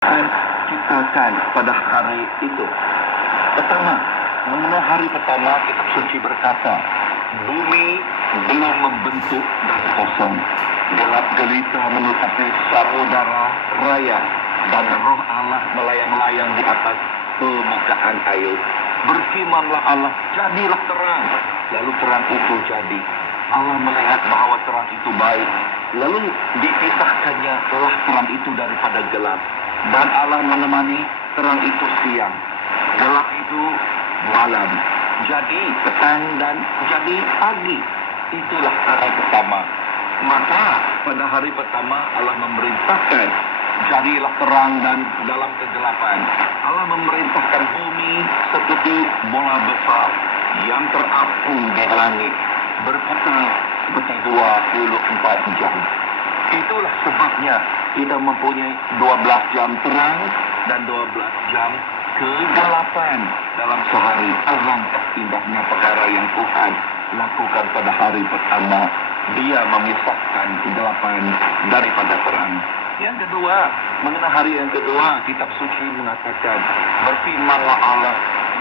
Tuhan ciptakan pada hari itu. Pertama, mengenai hari pertama kitab suci berkata, bumi belum membentuk dan kosong. Gelap gelita menutupi samudara raya dan roh Allah melayang-layang di atas permukaan air. Berfirmanlah Allah, jadilah terang. Lalu terang itu jadi. Allah melihat bahwa terang itu baik. Lalu dipisahkannya telah terang itu daripada gelap. Dan Allah menemani terang itu siang. Gelap itu malam. Jadi petang dan jadi pagi. Itulah hari pertama. Maka pada hari pertama Allah memerintahkan, jadilah terang dan dalam kegelapan. Allah memerintahkan bumi seperti bola besar yang terapung di langit, berputar seperti 24 jam. Itulah sebabnya kita mempunyai 12 jam terang dan 12 jam kegelapan dalam sehari. Alangkah indahnya perkara yang Tuhan lakukan pada hari pertama. Dia memisahkan kegelapan daripada terang. Yang kedua, mengenai hari yang kedua, kitab suci mengatakan, berfirmanlah Allah,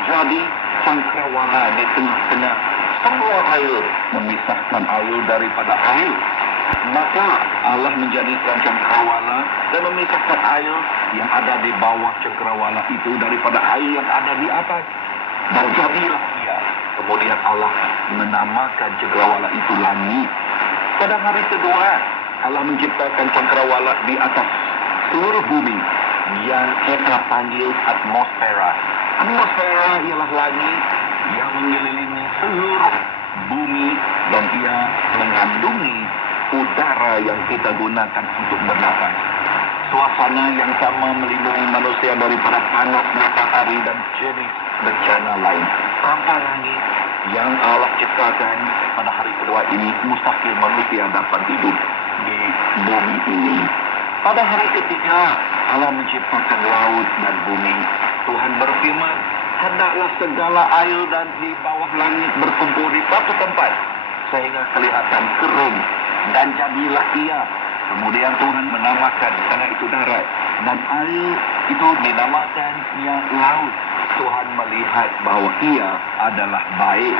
jadi cangkrawala di tengah-tengah semua air, memisahkan air daripada air. Maka Allah menjadikan cangkrawala dan memisahkan air yang ada di bawah cangkrawala itu daripada air yang ada di atas. Dan jadilah ia. Kemudian Allah menamakan cangkrawala itu langit. Pada hari kedua, Allah menciptakan cangkrawala di atas seluruh bumi yang kita panggil atmosfera. Atmosfera ialah langit yang mengelilingi seluruh bumi dan ia mengandungi udara yang kita gunakan untuk bernafas. Suasana yang sama melindungi manusia daripada panas matahari dan jenis bencana lain. Tanpa langit yang Allah ciptakan pada hari kedua ini, mustahil manusia dapat hidup di bumi ini. Pada hari ketiga, Allah menciptakan laut dan bumi. Tuhan berfirman, hendaklah segala air dan di bawah langit berkumpul di satu tempat, sehingga kelihatan kering, dan jadilah ia. Kemudian Tuhan menamakan, karena itu darat, dan air itu dinamakan laut. Tuhan melihat bahwa ia adalah baik.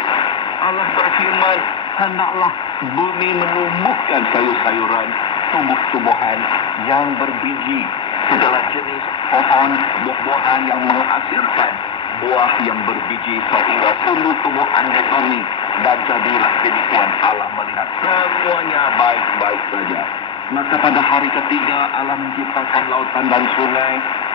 Allah berfirman, hendaklah bumi menumbuhkan sayur-sayuran, tumbuh-tumbuhan yang berbiji, segala jenis pohon, buah-buahan yang menghasilkan buah yang berbiji sehingga tumbuh-tumbuhan di bumi. Dan jadilah demikian. Allah melihat semuanya baik-baik saja. Maka pada hari ketiga Allah menciptakan lautan dan sungai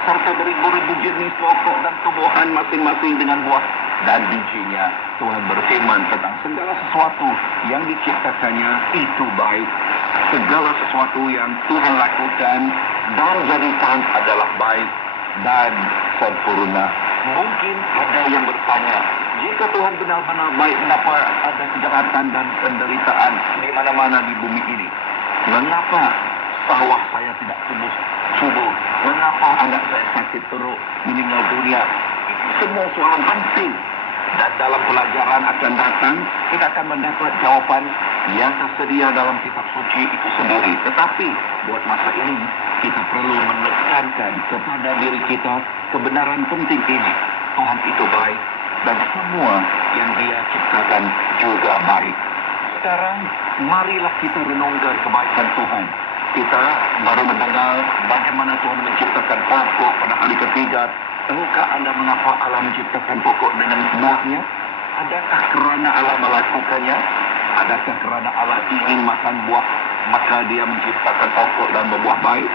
serta beribu-ribu jenis pokok dan tumbuhan masing-masing dengan buah dan bijinya. Tuhan berfirman tentang segala sesuatu yang diciptakannya itu baik. Segala sesuatu yang Tuhan lakukan dan jadikan adalah baik dan sempurna. Mungkin ada yang bertanya, jika Tuhan benar-benar baik, mengapa ada kejahatan dan penderitaan di mana-mana di bumi ini? Mengapa sawah saya tidak tumbuh subur? Mengapa anak saya sakit teruk, meninggal dunia? Itu semua soalan penting. Dan dalam pelajaran akan datang, kita akan mendapat jawaban yang tersedia dalam kitab suci itu sendiri. Tetapi, buat masa ini, kita perlu menekankan kepada diri kita kebenaran penting ini. Tuhan itu baik, dan semua yang Dia ciptakan juga baik. Sekarang, marilah kita renungkan kebaikan Tuhan. Kita baru mendengar bagaimana Tuhan menciptakan pokok pada hari ketiga. Tahukah Anda mengapa Allah menciptakan pokok dengan buahnya? Adakah kerana Allah melakukannya? Adakah kerana Allah ingin makan buah, maka Dia menciptakan pokok dan berbuah baik?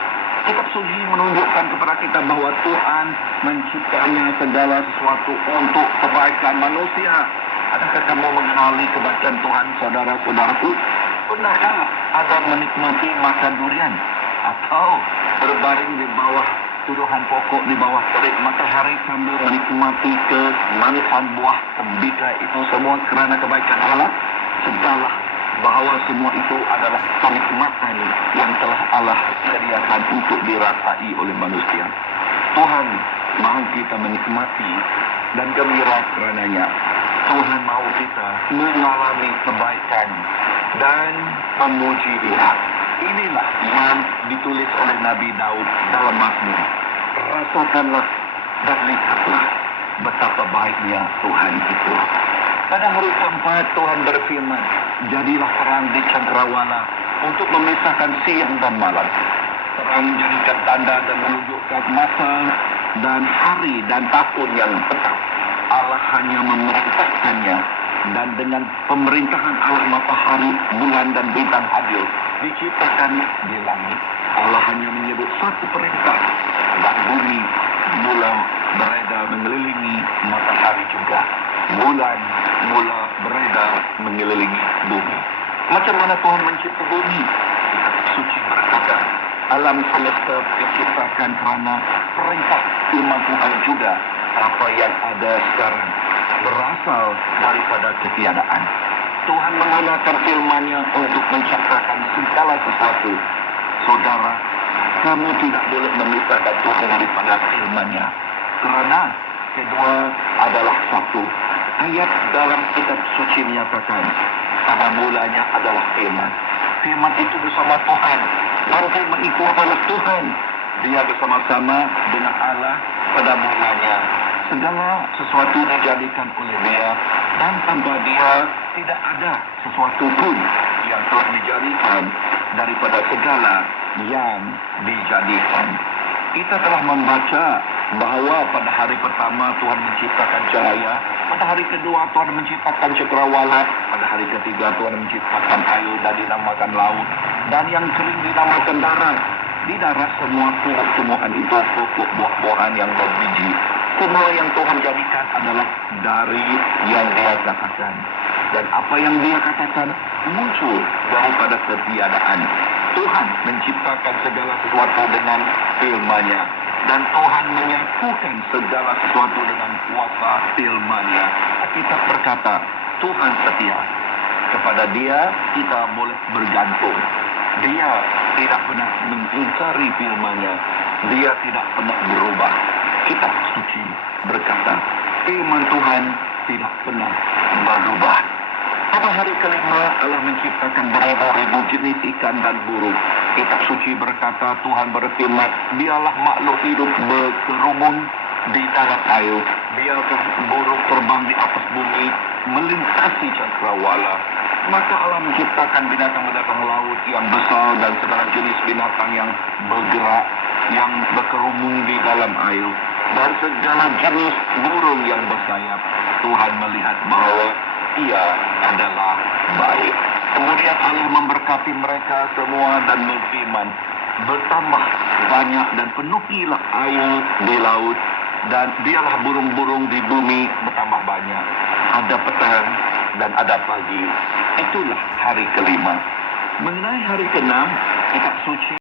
Kitab suci menunjukkan kepada kita bahwa Tuhan menciptanya segala sesuatu untuk kebaikan manusia. Adakah kamu mengenali kebaikan Tuhan, saudara-saudaraku? Pernahkah Anda menikmati makan durian? Atau berbaring di bawah tuduhan pokok di bawah terik matahari sambil menikmati kemanisan buah tembikar? Itu semua kerana kebaikan Allah. Segala bahwa semua itu adalah kenikmatan yang telah Allah sediakan untuk dirasai oleh manusia. Tuhan mahu kita menikmati dan gembira kerananya. Tuhan mahu kita mengalami kebaikan dan memuji Dia. Inilah yang ditulis oleh Nabi Daud dalam Mazmur. rasakanlah dan lihatlah betapa baiknya Tuhan itu. Pada hari keempat Tuhan berfirman, jadilah terang di cakrawala untuk memisahkan siang dan malam. Terang jadikan tanda dan menunjukkan masa dan hari dan tahun yang tetap. Allah hanya memerintahkannya, dan dengan pemerintahan Allah matahari, bulan dan bintang hadir diciptakan di langit. Allah hanya menyebut satu perintah, dan bumi mula beredar mengelilingi matahari juga. Bulan mula beredar mengelilingi bumi. Macam mana Tuhan mencipta bumi? Kitab suci berkata, alam semesta diciptakan kerana perintah firman Tuhan juga. Apa yang ada sekarang berasal daripada ketiadaan. Tuhan menggunakan firman-Nya untuk menciptakan segala sesuatu. Saudara, kamu tidak boleh memisahkan Tuhan daripada firman-Nya, kerana kedua adalah satu. Ayat dalam kitab suci menyatakan, pada mulanya adalah firman. Firman itu bersama Tuhan, dan firman itu adalah Tuhan. Dia bersama-sama dengan Allah pada mulanya. Segala sesuatu dijadikan oleh Dia, dan tanpa Dia tidak ada sesuatu pun yang telah dijadikan daripada segala yang dijadikan. Kita telah membaca bahawa pada hari pertama Tuhan menciptakan cahaya, pada hari kedua Tuhan menciptakan cakrawala, pada hari ketiga Tuhan menciptakan air dan dinamakan laut, dan yang kering dinamakan darat. Di darat semua tumbuh-tumbuhan itu pokok buah-buahan yang berbiji. Semua yang Tuhan jadikan adalah dari yang Dia katakan. Dan apa yang Dia katakan muncul daripada ketiadaan. Tuhan menciptakan segala sesuatu dengan firman-Nya. Dan Tuhan menyatukan segala sesuatu dengan kuasa firman-Nya. Kitab berkata, Tuhan setia. Kepada Dia kita boleh bergantung. Dia tidak pernah mengingkari firman-Nya. Dia tidak pernah berubah. Kitab suci berkata, firman Tuhan tidak pernah berubah. Pada hari kelima Allah menciptakan beribu-ribu jenis ikan dan burung. Kitab suci berkata, Tuhan berfirman, biarlah makhluk hidup berkerumun di dalam air. Biarlah burung terbang di atas bumi, melintasi cakrawala. Maka Allah menciptakan binatang-binatang laut yang besar dan segala jenis binatang yang bergerak, yang berkerumun di dalam air, dan segala jenis burung yang bersayap. Tuhan melihat bahawa Ia adalah baik. Kemudian Allah memberkati mereka semua dan berfirman, bertambah banyak dan penuhilah air di laut, dan biarlah burung-burung di bumi bertambah banyak. Ada petang dan ada pagi. Itulah hari kelima. Mengenai hari keenam, kitab suci